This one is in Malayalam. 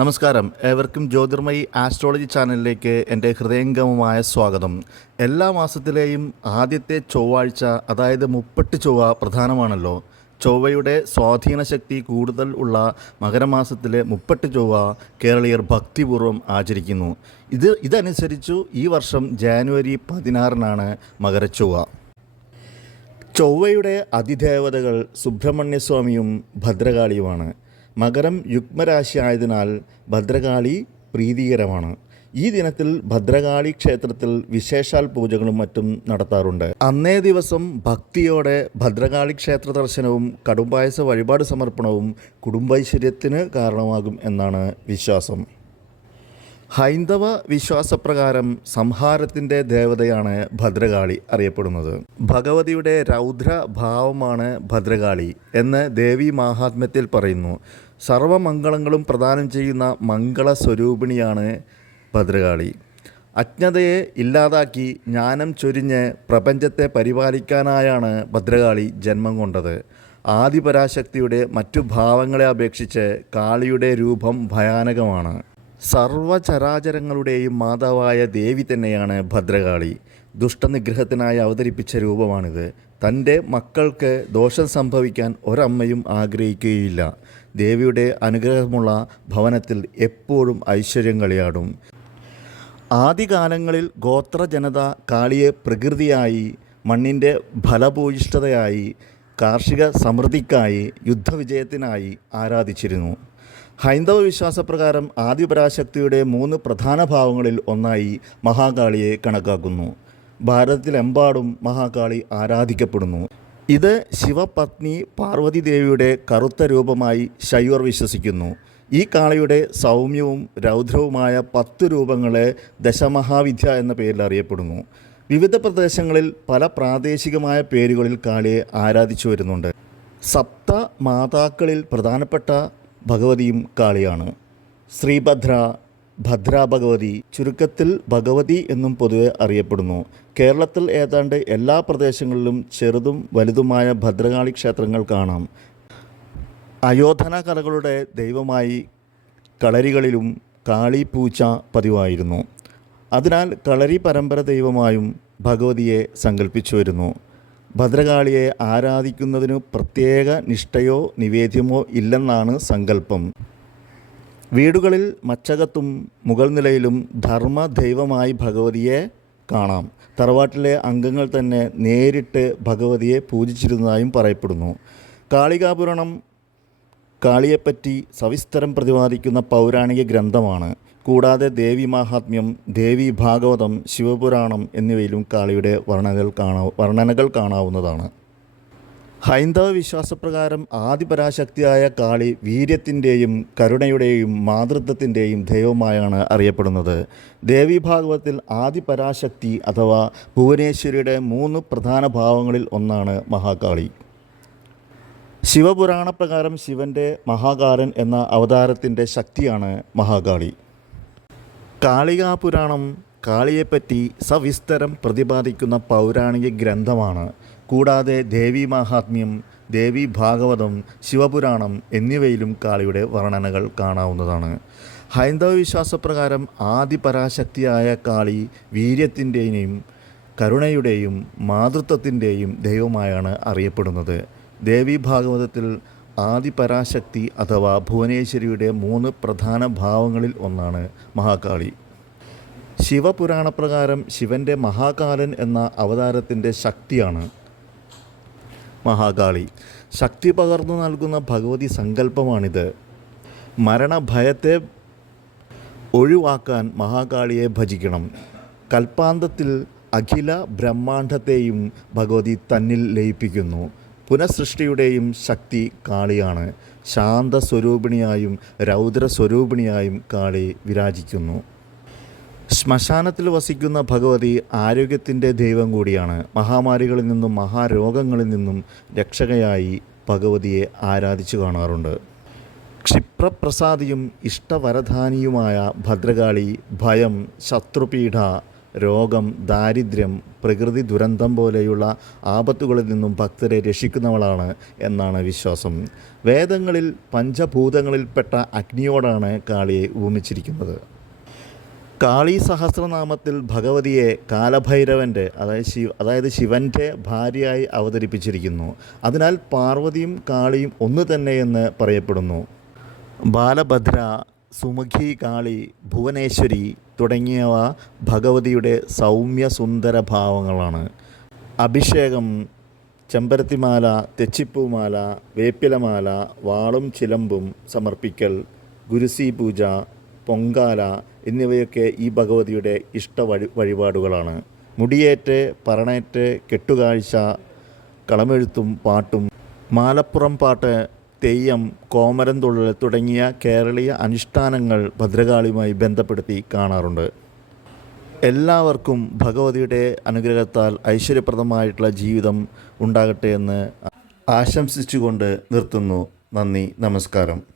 നമസ്കാരം. ഏവർക്കും ജ്യോതിർമയി ആസ്ട്രോളജി ചാനലിലേക്ക് എന്റെ ഹൃദയംഗമമായ സ്വാഗതം. എല്ലാ മാസത്തിലെയും ആദ്യത്തെ ചൊവ്വാഴ്ച അതായത് മുപ്പട്ട് ചൊവ്വ പ്രധാനമാണല്ലോ. ചൊവ്വയുടെ സ്വാധീന ശക്തി കൂടുതൽ ഉള്ള മകരമാസത്തിലെ മുപ്പട്ട് ചൊവ്വ കേരളീയർ ഭക്തിപൂർവം ആചരിക്കുന്നു. ഇത് ഇതനുസരിച്ചു ഈ വർഷം ജാനുവരി പതിനാറിനാണ് മകരച്ചൊവ്വ. ചൊവ്വയുടെ അതിദേവതകൾ സുബ്രഹ്മണ്യസ്വാമിയും ഭദ്രകാളിയുമാണ്. മകരം യുഗ്മരാശി ആയതിനാൽ ഭദ്രകാളി പ്രീതികരമാണ്. ഈ ദിനത്തിൽ ഭദ്രകാളി ക്ഷേത്രത്തിൽ വിശേഷാൽ പൂജകളും മറ്റും നടത്താറുണ്ട്. അന്നേ ദിവസം ഭക്തിയോടെ ഭദ്രകാളി ക്ഷേത്ര ദർശനവും കടുംപായസ വഴിപാട് സമർപ്പണവും കുടുംബൈശ്വര്യത്തിന് കാരണമാകും എന്നാണ് വിശ്വാസം. ഹൈന്ദവ വിശ്വാസപ്രകാരം സംഹാരത്തിന്റെ ദേവതയാണ് ഭദ്രകാളി അറിയപ്പെടുന്നത്. ഭഗവതിയുടെ രൗദ്ര ഭാവമാണ് ഭദ്രകാളി എന്ന് ദേവി മാഹാത്മ്യത്തിൽ പറയുന്നു. സർവമംഗളങ്ങളും പ്രദാനം ചെയ്യുന്ന മംഗള സ്വരൂപിണിയാണ് ഭദ്രകാളി. അജ്ഞതയെ ഇല്ലാതാക്കി ജ്ഞാനം ചൊരിഞ്ഞ് പ്രപഞ്ചത്തെ പരിപാലിക്കാനായാണ് ഭദ്രകാളി ജന്മം കൊണ്ടത്. ആദിപരാശക്തിയുടെ മറ്റു ഭാവങ്ങളെ അപേക്ഷിച്ച് കാളിയുടെ രൂപം ഭയാനകമാണ്. സർവചരാചരങ്ങളുടെയും മാതാവായ ദേവി തന്നെയാണ് ഭദ്രകാളി. ദുഷ്ടനിഗ്രഹത്തിനായി അവതരിപ്പിച്ച രൂപമാണിത്. തന്റെ മക്കൾക്ക് ദോഷം സംഭവിക്കാൻ ഒരമ്മയും ആഗ്രഹിക്കുകയില്ല. ദേവിയുടെ അനുഗ്രഹമുള്ള ഭവനത്തിൽ എപ്പോഴും ഐശ്വര്യം കളിയാടും. ആദ്യകാലങ്ങളിൽ ഗോത്ര ജനത കാളിയെ പ്രകൃതിയായി മണ്ണിന്റെ ഫലഭൂയിഷ്ഠതയായി കാർഷിക സമൃദ്ധിക്കായി യുദ്ധവിജയത്തിനായി ആരാധിച്ചിരുന്നു. ഹൈന്ദവ വിശ്വാസപ്രകാരം ആദിപരാശക്തിയുടെ മൂന്ന് പ്രധാന ഭാവങ്ങളിൽ ഒന്നായി മഹാകാളിയെ കണക്കാക്കുന്നു. ഭാരതത്തിലെമ്പാടും മഹാകാളി ആരാധിക്കപ്പെടുന്നു. ഇത് ശിവപത്നി പാർവതി ദേവിയുടെ കറുത്ത രൂപമായി ശൈവർ വിശ്വസിക്കുന്നു. ഈ കാളിയുടെ സൗമ്യവും രൗദ്രവുമായ പത്ത് രൂപങ്ങളെ ദശമഹാവിദ്യ എന്ന പേരിൽ അറിയപ്പെടുന്നു. വിവിധ പ്രദേശങ്ങളിൽ പല പ്രാദേശികമായ പേരുകളിൽ കാളിയെ ആരാധിച്ചു വരുന്നുണ്ട്. സപ്ത മാതാക്കളിൽ പ്രധാനപ്പെട്ട ഭഗവതിയും കാളിയാണ്. ശ്രീഭദ്ര ഭദ്ര ഭഗവതി ചുരുക്കത്തിൽ ഭഗവതി എന്നും പൊതുവെ അറിയപ്പെടുന്നു. കേരളത്തിൽ ഏതാണ്ട് എല്ലാ പ്രദേശങ്ങളിലും ചെറുതും വലുതുമായ ഭദ്രകാളി ക്ഷേത്രങ്ങൾ കാണാം. അയോധന കലകളുടെ ദൈവമായി കളരികളിലും കാളി പൂച്ച പതിവായിരുന്നു. അതിനാൽ കളരി പരമ്പര ദൈവമായും ഭഗവതിയെ സങ്കല്പിച്ചു വരുന്നു. ഭദ്രകാളിയെ ആരാധിക്കുന്നതിനു പ്രത്യേക നിഷ്ഠയോ നിവേദ്യമോ ഇല്ലെന്നാണ് സങ്കല്പം. വീടുകളിൽ മച്ചകത്തും മുകൾ നിലയിലും ധർമ്മ ദൈവമായി ഭഗവതിയെ കാണാം. തറവാട്ടിലെ അംഗങ്ങൾ തന്നെ നേരിട്ട് ഭഗവതിയെ പൂജിച്ചിരുന്നതായും പറയപ്പെടുന്നു. കാളികാപുരാണം കാളിയെപ്പറ്റി സവിസ്തരം പ്രതിപാദിക്കുന്ന പൗരാണിക ഗ്രന്ഥമാണ്. കൂടാതെ ദേവി മാഹാത്മ്യം ദേവി ഭാഗവതം ശിവപുരാണം എന്നിവയിലും കാളിയുടെ വർണനകൾ കാണാ വർണനകൾ കാണാവുന്നതാണ്. ഹൈന്ദവ വിശ്വാസപ്രകാരം ആദിപരാശക്തിയായ കാളി വീര്യത്തിന്റെയും കരുണയുടെയും മാതൃത്വത്തിന്റെയും ദൈവമായാണ് അറിയപ്പെടുന്നത്. ദേവി ഭാഗവത്തിൽ ആദിപരാശക്തി അഥവാ ഭുവനേശ്വരിയുടെ മൂന്ന് പ്രധാന ഭാവങ്ങളിൽ ഒന്നാണ് മഹാകാളി. ശിവപുരാണ പ്രകാരം ശിവന്റെ മഹാകാലൻ എന്ന അവതാരത്തിന്റെ ശക്തിയാണ് മഹാകാളി. കാളികാപുരാണം കാളിയെപ്പറ്റി സവിസ്തരം പ്രതിപാദിക്കുന്ന പൗരാണിക ഗ്രന്ഥമാണ് കൂടാതെ ദേവി മാഹാത്മ്യം ദേവി ഭാഗവതം ശിവപുരാണം എന്നിവയിലും കാളിയുടെ വർണനകൾ കാണാവുന്നതാണ്. ഹൈന്ദവ വിശ്വാസപ്രകാരം ആദി പരാശക്തിയായ കാളി വീര്യത്തിന്റെയും കരുണയുടെയും മാതൃത്വത്തിന്റെയും ദൈവമായാണ് അറിയപ്പെടുന്നത്. ദേവി ഭാഗവതത്തിൽ ആദി പരാശക്തി അഥവാ ഭുവനേശ്വരിയുടെ മൂന്ന് പ്രധാന ഭാവങ്ങളിൽ ഒന്നാണ് മഹാകാളി. ശിവപുരാണപ്രകാരം ശിവന്റെ മഹാകാലൻ എന്ന അവതാരത്തിന്റെ ശക്തിയാണ് മഹാകാളി. ശക്തി പകർന്നു നൽകുന്ന ഭഗവതി സങ്കല്പമാണിത്. മരണഭയത്തെ ഒഴിവാക്കാൻ മഹാകാളിയെ ഭജിക്കണം. കൽപ്പാന്തത്തിൽ അഖില ബ്രഹ്മാണ്ഡത്തെയും ഭഗവതി തന്നിൽ ലയിപ്പിക്കുന്നു. പുനഃസൃഷ്ടിയുടെയും ശക്തി കാളിയാണ്. ശാന്തസ്വരൂപിണിയായും രൗദ്രസ്വരൂപിണിയായും രൗദ്ര സ്വരൂപിണിയായും കാളി വിരാജിക്കുന്നു. ശ്മശാനത്തിൽ വസിക്കുന്ന ഭഗവതി ആരോഗ്യത്തിന്റെ ദൈവം കൂടിയാണ്. മഹാമാരികളിൽ നിന്നും മഹാരോഗങ്ങളിൽ നിന്നും രക്ഷകയായി ഭഗവതിയെ ആരാധിച്ചു കാണാറുണ്ട്. ക്ഷിപ്രപ്രസാദിയും ഇഷ്ടവരധാനിയുമായ ഭദ്രകാളി ഭയം ശത്രുപീഠ രോഗം ദാരിദ്ര്യം പ്രകൃതി ദുരന്തം പോലെയുള്ള ആപത്തുകളിൽ നിന്നും ഭക്തരെ രക്ഷിക്കുന്നവളാണ് എന്നാണ് വിശ്വാസം. വേദങ്ങളിൽ പഞ്ചഭൂതങ്ങളിൽപ്പെട്ട അഗ്നിയോടാണ് കാളിയെ ഉപമിച്ചിരിക്കുന്നത് കാളി സഹസ്രനാമത്തിൽ ഭഗവതിയെ കാലഭൈരവന്റെ അതായത് ശിവ അതായത് ശിവന്റെ ഭാര്യയായി അവതരിപ്പിച്ചിരിക്കുന്നു. അതിനാൽ പാർവതിയും കാളിയും ഒന്ന് തന്നെയെന്ന് പറയപ്പെടുന്നു. ബാലഭദ്ര സുമുഖി കാളി ഭുവനേശ്വരി തുടങ്ങിയവ ഭഗവതിയുടെ സൗമ്യ സുന്ദര ഭാവങ്ങളാണ്. അഭിഷേകം ചെമ്പരത്തിമാല തെച്ചിപ്പൂമാല വേപ്പിലമാല വാളും ചിലമ്പും സമർപ്പിക്കൽ ഗുരുസി പൂജ പൊങ്കാല എന്നിവയൊക്കെ ഈ ഭഗവതിയുടെ ഇഷ്ട വഴി വഴിപാടുകളാണ്. മുടിയേറ്റ് പറണേറ്റ് കെട്ടുകാഴ്ച കളമെഴുത്തും പാട്ടും മാലപ്പുറം പാട്ട് തെയ്യം കോമരം തുള്ളൽ തുടങ്ങിയ കേരളീയ അനുഷ്ഠാനങ്ങൾ ഭദ്രകാളിയുമായി ബന്ധപ്പെടുത്തി കാണാറുണ്ട്. എല്ലാവർക്കും ഭഗവതിയുടെ അനുഗ്രഹത്താൽ ഐശ്വര്യപ്രദമായിട്ടുള്ള ജീവിതം ഉണ്ടാകട്ടെ എന്ന് ആശംസിച്ചുകൊണ്ട് നിർത്തുന്നു. നന്ദി നമസ്കാരം.